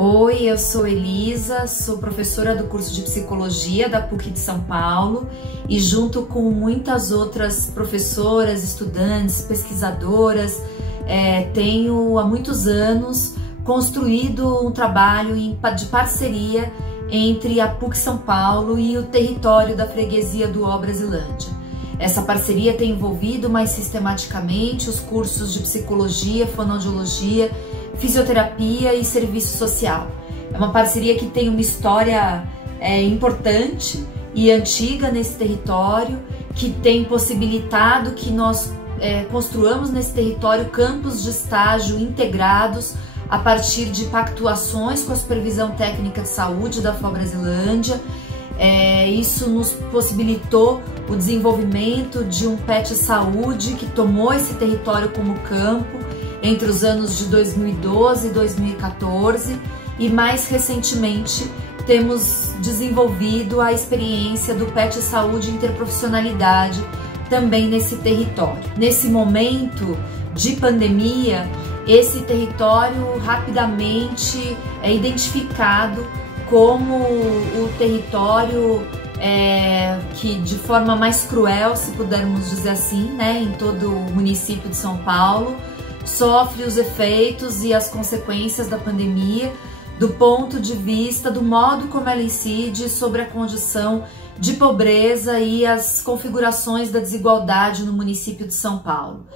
Oi, eu sou Elisa, sou professora do curso de Psicologia da PUC de São Paulo e junto com muitas outras professoras, estudantes, pesquisadoras, tenho há muitos anos construído um trabalho de parceria entre a PUC São Paulo e o território da freguesia do Ó Brasilândia. Essa parceria tem envolvido mais sistematicamente os cursos de Psicologia, Fonoaudiologia, Fisioterapia e Serviço Social. É uma parceria que tem uma história importante e antiga nesse território, que tem possibilitado que nós construamos nesse território campos de estágio integrados a partir de pactuações com a Supervisão Técnica de Saúde da FO Brasilândia. Isso nos possibilitou o desenvolvimento de um PET Saúde que tomou esse território como campo entre os anos de 2012 e 2014 e mais recentemente temos desenvolvido a experiência do PET Saúde Interprofissionalidade também nesse território. Nesse momento de pandemia, esse território rapidamente é identificado como o território que de forma mais cruel, se pudermos dizer assim, em todo o município de São Paulo, sofre os efeitos e as consequências da pandemia do ponto de vista do modo como ela incide sobre a condição de pobreza e as configurações da desigualdade no município de São Paulo.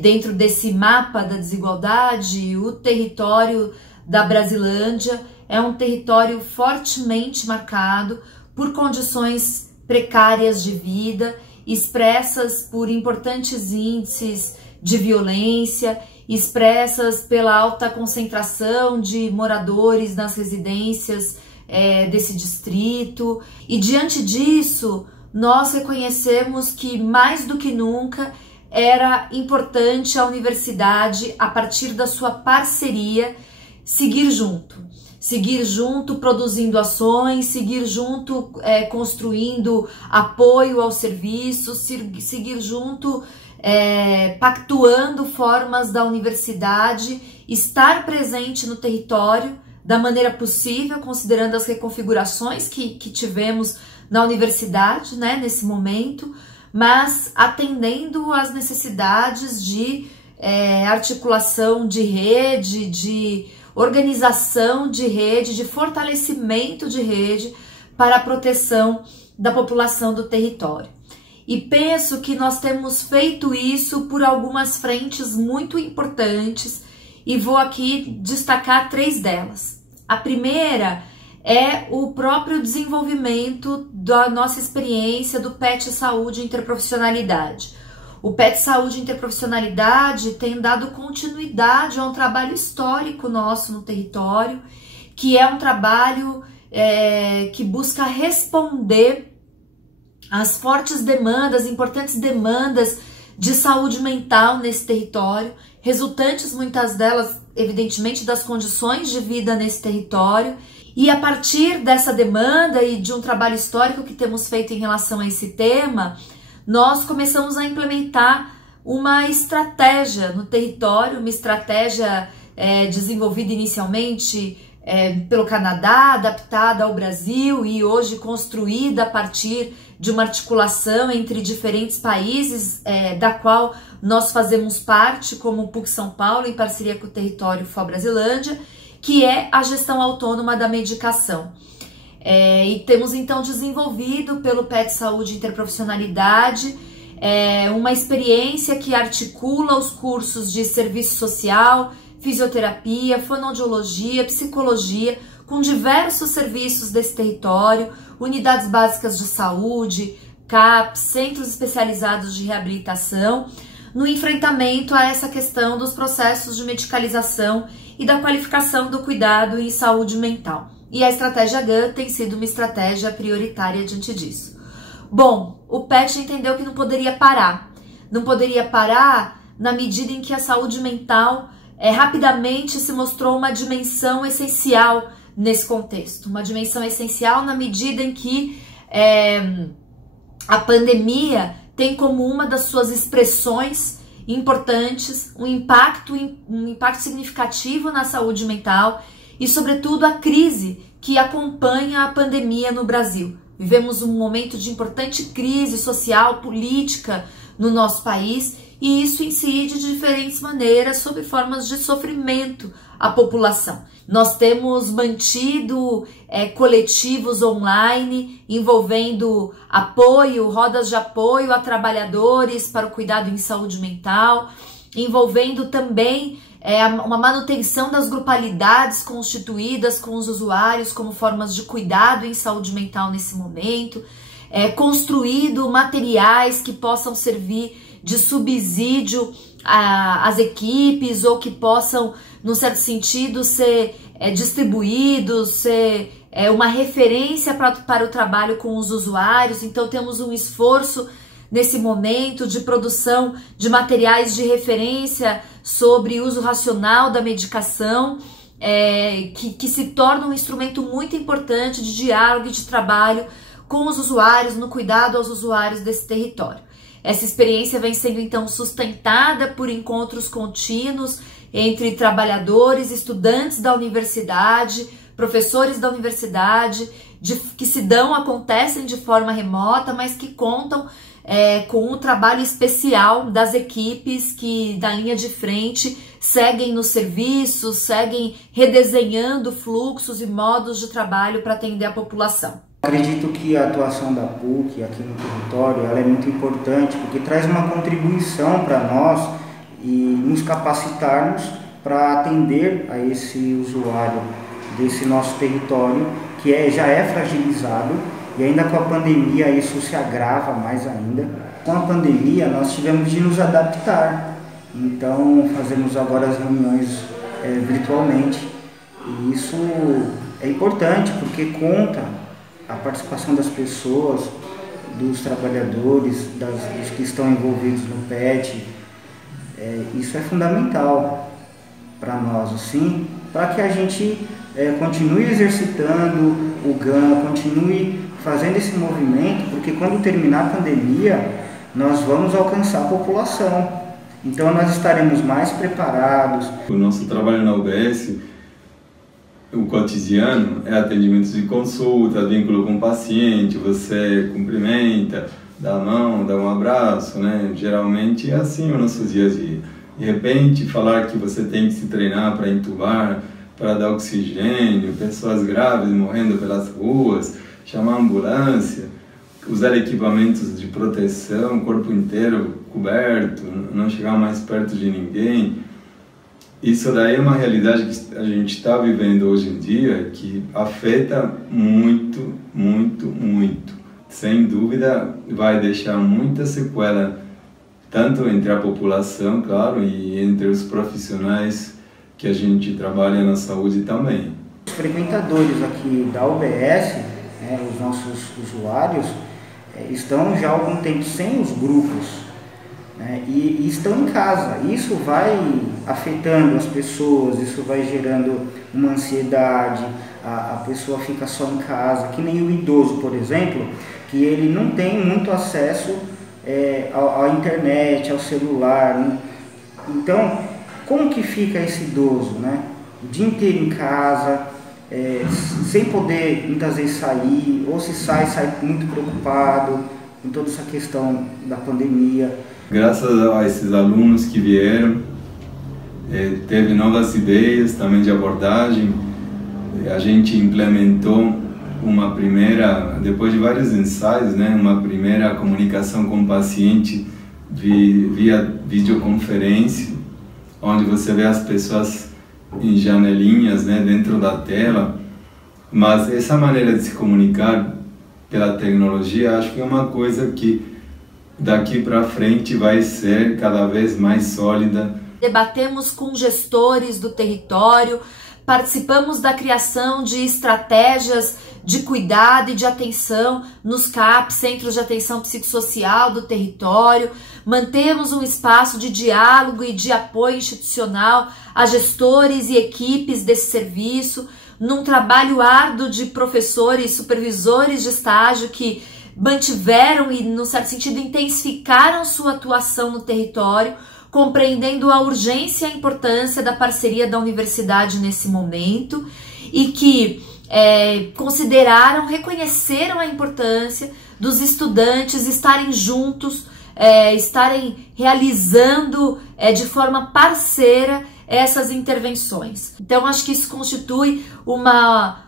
Dentro desse mapa da desigualdade, o território da Brasilândia é um território fortemente marcado por condições precárias de vida, expressas por importantes índices de violência, expressas pela alta concentração de moradores nas residências desse distrito. E diante disso, nós reconhecemos que mais do que nunca era importante a universidade, a partir da sua parceria, seguir junto produzindo ações, seguir junto construindo apoio ao serviço, seguir junto pactuando formas da universidade, estar presente no território da maneira possível, considerando as reconfigurações que tivemos na universidade, nesse momento, mas atendendo às necessidades de articulação de rede, de organização de rede, de fortalecimento de rede para a proteção da população do território. E penso que nós temos feito isso por algumas frentes muito importantes e vou aqui destacar 3 delas. A primeira é o próprio desenvolvimento da nossa experiência do PET Saúde Interprofissionalidade. O PET Saúde Interprofissionalidade tem dado continuidade a um trabalho histórico nosso no território, que é um trabalho que busca responder às fortes demandas, importantes demandas de saúde mental nesse território, resultantes muitas delas, evidentemente, das condições de vida nesse território. E a partir dessa demanda e de um trabalho histórico que temos feito em relação a esse tema, nós começamos a implementar uma estratégia no território, uma estratégia desenvolvida inicialmente pelo Canadá, adaptada ao Brasil e hoje construída a partir de uma articulação entre diferentes países, da qual nós fazemos parte como PUC São Paulo, em parceria com o território FO Brasilândia, que é a gestão autônoma da medicação. E temos então desenvolvido pelo PET Saúde Interprofissionalidade uma experiência que articula os cursos de serviço social, fisioterapia, fonoaudiologia, psicologia, com diversos serviços desse território, unidades básicas de saúde, CAPs, centros especializados de reabilitação, no enfrentamento a essa questão dos processos de medicalização e da qualificação do cuidado em saúde mental. E a estratégia GAN tem sido uma estratégia prioritária diante disso. Bom, o PET entendeu que não poderia parar na medida em que a saúde mental rapidamente se mostrou uma dimensão essencial nesse contexto, uma dimensão essencial na medida em que a pandemia tem como uma das suas expressões importantes um impacto significativo na saúde mental e, sobretudo, a crise que acompanha a pandemia no Brasil. Vivemos um momento de importante crise social, política no nosso país, e isso incide de diferentes maneiras, sob formas de sofrimento à população. Nós temos mantido coletivos online envolvendo apoio, rodas de apoio a trabalhadores para o cuidado em saúde mental, envolvendo também uma manutenção das grupalidades constituídas com os usuários como formas de cuidado em saúde mental nesse momento, construído materiais que possam servir de subsídio às equipes ou que possam, num certo sentido, ser distribuídos, ser uma referência para o trabalho com os usuários. Então temos um esforço nesse momento de produção de materiais de referência sobre uso racional da medicação, que se torna um instrumento muito importante de diálogo e de trabalho com os usuários, no cuidado aos usuários desse território. Essa experiência vem sendo então sustentada por encontros contínuos entre trabalhadores, estudantes da universidade, professores da universidade, que acontecem de forma remota, mas que contam com o trabalho especial das equipes que, da linha de frente, seguem nos serviços, seguem redesenhando fluxos e modos de trabalho para atender a população. Acredito que a atuação da PUC aqui no território ela é muito importante porque traz uma contribuição para nós e nos capacitarmos para atender a esse usuário desse nosso território que já é fragilizado e ainda com a pandemia isso se agrava mais ainda. Com a pandemia nós tivemos de nos adaptar, então fazemos agora as reuniões virtualmente e isso é importante porque conta a participação das pessoas, dos trabalhadores, dos que estão envolvidos no PET, isso é fundamental para nós, assim, para que a gente continue exercitando o GAN, continue fazendo esse movimento, porque quando terminar a pandemia, nós vamos alcançar a população. Então nós estaremos mais preparados. O nosso trabalho na UBS, o cotidiano é atendimento de consulta, vínculo com o paciente, você cumprimenta, dá a mão, dá um abraço, né? Geralmente é assim o nosso dia a dia. De repente, falar que você tem que se treinar para entubar, para dar oxigênio, pessoas graves morrendo pelas ruas, chamar a ambulância, usar equipamentos de proteção, corpo inteiro coberto, não chegar mais perto de ninguém. Isso daí é uma realidade que a gente está vivendo hoje em dia que afeta muito, muito, muito. Sem dúvida vai deixar muita sequela, tanto entre a população, claro, e entre os profissionais que a gente trabalha na saúde também. Os frequentadores aqui da UBS, os nossos usuários, estão já há algum tempo sem os grupos. E estão em casa. Isso vai afetando as pessoas, isso vai gerando uma ansiedade, a pessoa fica só em casa, que nem o idoso, por exemplo, que ele não tem muito acesso à internet, ao celular, né? Então, como que fica esse idoso, né? O dia inteiro em casa, sem poder muitas vezes sair, ou se sai muito preocupado com toda essa questão da pandemia. Graças a esses alunos que vieram, teve novas ideias também de abordagem. A gente implementou uma primeira, depois de vários ensaios, né, uma primeira comunicação com o paciente via videoconferência, onde você vê as pessoas em janelinhas, né, dentro da tela. Mas essa maneira de se comunicar pela tecnologia, acho que é uma coisa que daqui para frente vai ser cada vez mais sólida. Debatemos com gestores do território, participamos da criação de estratégias de cuidado e de atenção nos CAPs, Centros de Atenção Psicossocial do território, mantemos um espaço de diálogo e de apoio institucional a gestores e equipes desse serviço, num trabalho árduo de professores, supervisores de estágio que mantiveram e, num certo sentido, intensificaram sua atuação no território, compreendendo a urgência e a importância da parceria da universidade nesse momento e que consideraram, reconheceram a importância dos estudantes estarem juntos, estarem realizando de forma parceira essas intervenções. Então, acho que isso constitui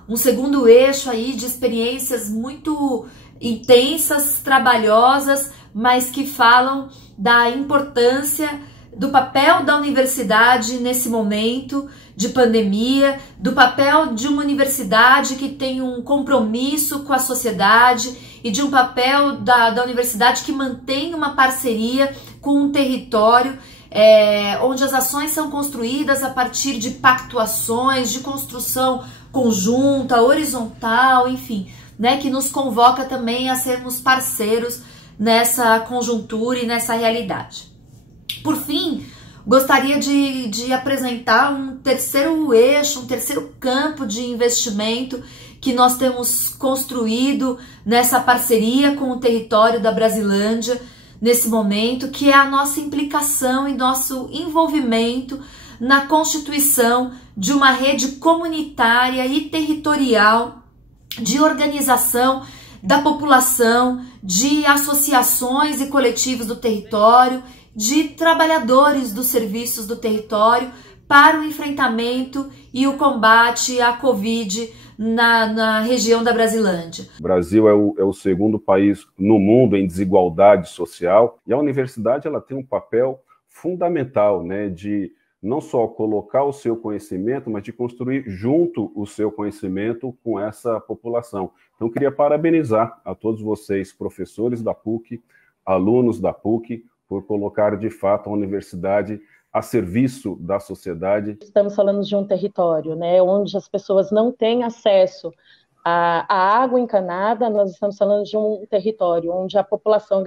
um segundo eixo aí de experiências muito intensas, trabalhosas, mas que falam da importância do papel da universidade nesse momento de pandemia, do papel de uma universidade que tem um compromisso com a sociedade e de um papel da universidade que mantém uma parceria com um território onde as ações são construídas a partir de pactuações, de construção conjunta, horizontal, enfim, né, que nos convoca também a sermos parceiros nessa conjuntura e nessa realidade. Por fim, gostaria de apresentar um terceiro eixo, um terceiro campo de investimento que nós temos construído nessa parceria com o território da Brasilândia nesse momento, que é a nossa implicação e nosso envolvimento na constituição de uma rede comunitária e territorial de organização da população, de associações e coletivos do território, de trabalhadores dos serviços do território para o enfrentamento e o combate à Covid na região da Brasilândia. O Brasil é o segundo país no mundo em desigualdade social e a universidade ela tem um papel fundamental, né, de não só colocar o seu conhecimento, mas de construir junto o seu conhecimento com essa população. Então, eu queria parabenizar a todos vocês, professores da PUC, alunos da PUC, por colocar, de fato, a universidade a serviço da sociedade. Estamos falando de um território, né, onde as pessoas não têm acesso à água encanada. Nós estamos falando de um território onde a população,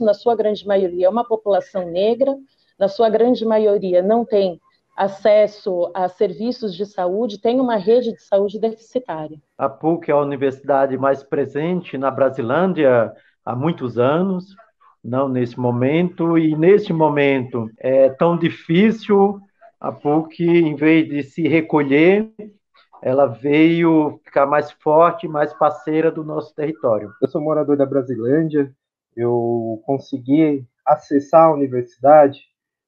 na sua grande maioria, é uma população negra, na sua grande maioria não tem acesso a serviços de saúde, tem uma rede de saúde deficitária. A PUC é a universidade mais presente na Brasilândia há muitos anos, não nesse momento, e nesse momento é tão difícil, a PUC, em vez de se recolher, ela veio ficar mais forte, mais parceira do nosso território. Eu sou morador da Brasilândia, eu consegui acessar a universidade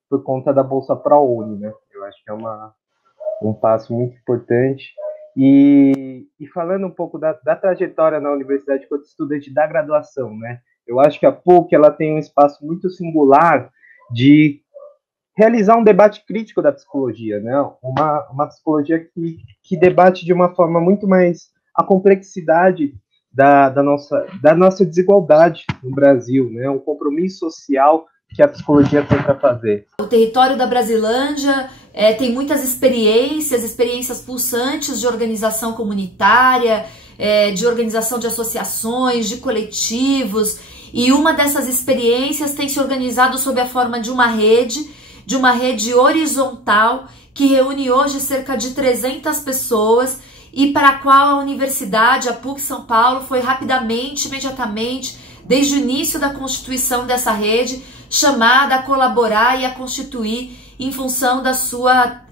por conta da Bolsa ProUni, né? Eu acho que é um passo muito importante. E falando um pouco da trajetória na universidade quanto estudante da graduação, né? Eu acho que a PUC ela tem um espaço muito singular de realizar um debate crítico da psicologia, né? Uma psicologia que debate de uma forma muito mais a complexidade da nossa desigualdade no Brasil, né? Um compromisso social que a psicologia tenta fazer. O território da Brasilândia tem muitas experiências pulsantes de organização comunitária, de organização de associações, de coletivos, e uma dessas experiências tem se organizado sob a forma de uma rede horizontal que reúne hoje cerca de 300 pessoas e para a qual a universidade, a PUC São Paulo, foi imediatamente, desde o início da constituição dessa rede, chamada a colaborar e a constituir em função da sua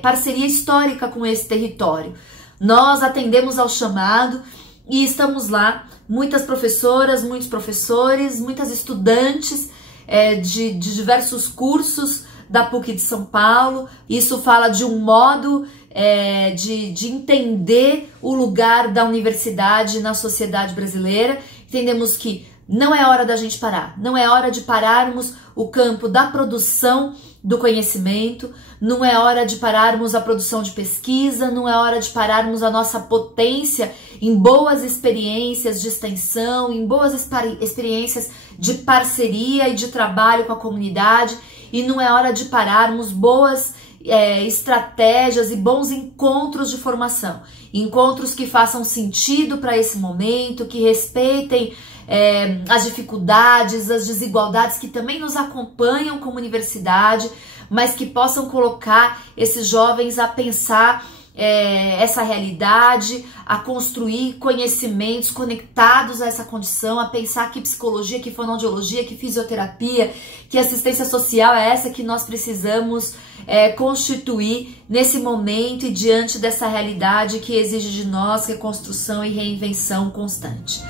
parceria histórica com esse território. Nós atendemos ao chamado e estamos lá, muitas professoras, muitos professores, muitas estudantes de diversos cursos da PUC de São Paulo. Isso fala de um modo de entender o lugar da universidade na sociedade brasileira. Entendemos que não é hora da gente parar, não é hora de pararmos o campo da produção do conhecimento, não é hora de pararmos a produção de pesquisa, não é hora de pararmos a nossa potência em boas experiências de extensão, em boas experiências de parceria e de trabalho com a comunidade, e não é hora de pararmos boas estratégias e bons encontros de formação, encontros que façam sentido para esse momento, que respeitem as dificuldades, as desigualdades que também nos acompanham como universidade, mas que possam colocar esses jovens a pensar essa realidade, a construir conhecimentos conectados a essa condição, a pensar que psicologia, que fonoaudiologia, que fisioterapia, que assistência social é essa que nós precisamos constituir nesse momento e diante dessa realidade que exige de nós reconstrução e reinvenção constante.